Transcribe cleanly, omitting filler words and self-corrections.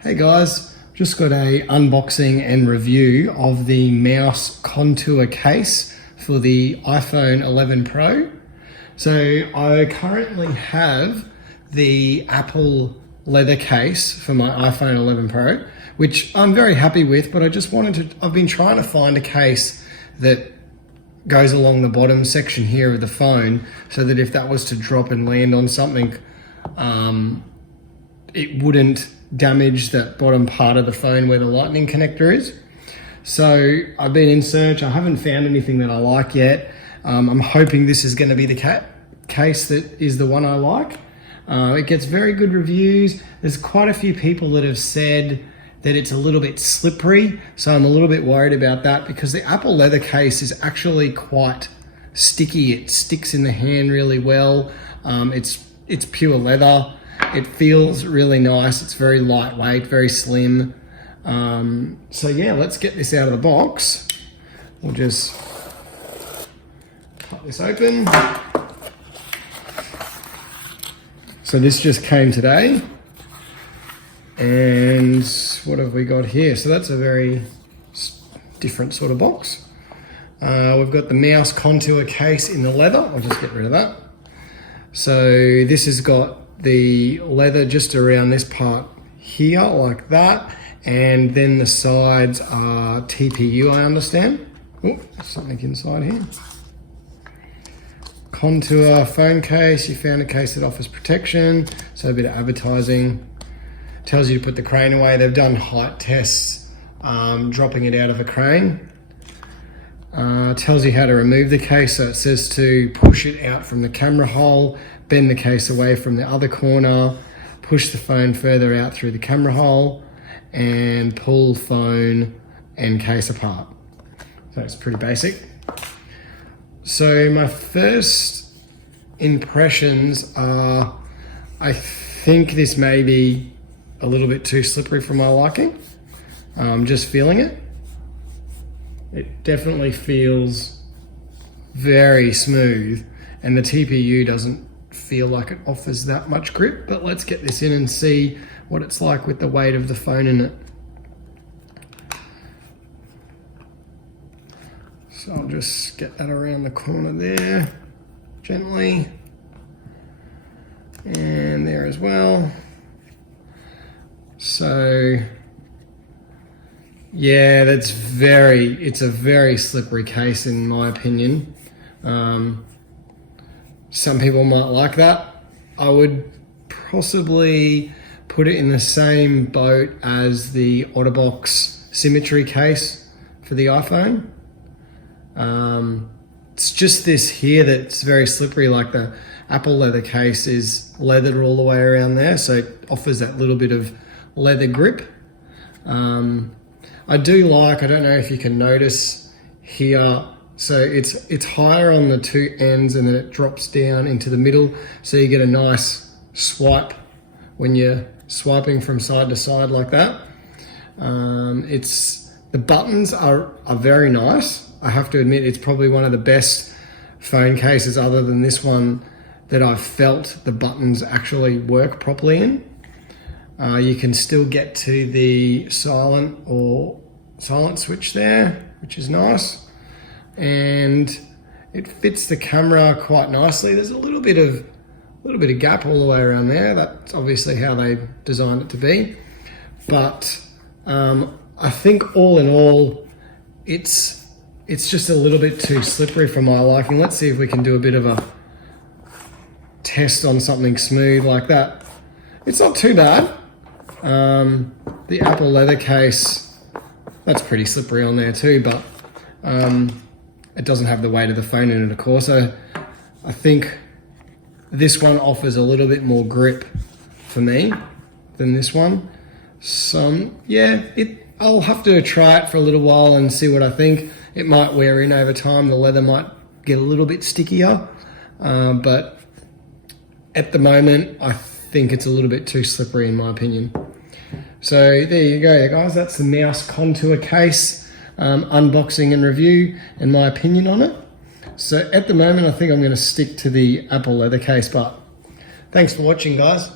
Hey guys, just got a unboxing and review of the Mous Contour Case for the iPhone 11 Pro. So I currently have the Apple leather case for my iPhone 11 Pro, which I'm very happy with, but I've been trying to find a case that goes along the bottom section here of the phone so that if that was to drop and land on something, it wouldn't damage that bottom part of the phone where the lightning connector is. So I've been in search. I haven't found anything that I like yet. I'm hoping this is going to be the case that is the one I like. It gets very good reviews. There's quite a few people that have said that it's a little bit slippery, so I'm a little bit worried about that because the Apple leather case is actually quite sticky. It sticks in the hand really well. It's pure leather. It feels really nice. It's very lightweight, very slim. So yeah, let's get this out of the box. We'll just cut this open. So this just came today. And what have we got here? So that's a very different sort of box. We've got the Mous Contour Case in the leather. I'll just get rid of that. So this has got the leather just around this part here, like that. And then the sides are TPU, I understand. Oh, there's something inside here. Contour phone case. You found a case that offers protection. So a bit of advertising. Tells you to put the crane away. They've done height tests, dropping it out of a crane. Tells you how to remove the case. So it says to push it out from the camera hole, bend the case away from the other corner, push the phone further out through the camera hole, and pull phone and case apart. So it's pretty basic. So my first impressions are, I think this may be a little bit too slippery for my liking. Just feeling it. It definitely feels very smooth, and the TPU doesn't feel like it offers that much grip, but let's get this in and see what it's like with the weight of the phone in it. So I'll just get that around the corner there, gently, and there as well. So yeah, it's a very slippery case in my opinion. Some people might like that. I would possibly put it in the same boat as the OtterBox Symmetry case for the iPhone. It's just this here that's very slippery, like the Apple leather case is leathered all the way around there, so it offers that little bit of leather grip. I don't know if you can notice here, so it's higher on the two ends and then it drops down into the middle, so you get a nice swipe when you're swiping from side to side like that. The buttons are very nice. I have to admit, it's probably one of the best phone cases other than this one that I've felt the buttons actually work properly in. You can still get to the silent switch there, which is nice. And it fits the camera quite nicely. There's a little bit of gap all the way around there. That's obviously how they designed it to be. But I think all in all, it's just a little bit too slippery for my liking. Let's see if we can do a bit of a test on something smooth like that. It's not too bad. The Apple leather case, that's pretty slippery on there too, but it doesn't have the weight of the phone in it, of course. So I think this one offers a little bit more grip for me than this one. So yeah, I'll have to try it for a little while and see what I think. It might wear in over time. The leather might get a little bit stickier, but at the moment, I think it's a little bit too slippery in my opinion. So there you go, guys. That's the Mous Contour Case unboxing and review and my opinion on it. So at the moment, I think I'm going to stick to the Apple leather case, but thanks for watching, guys.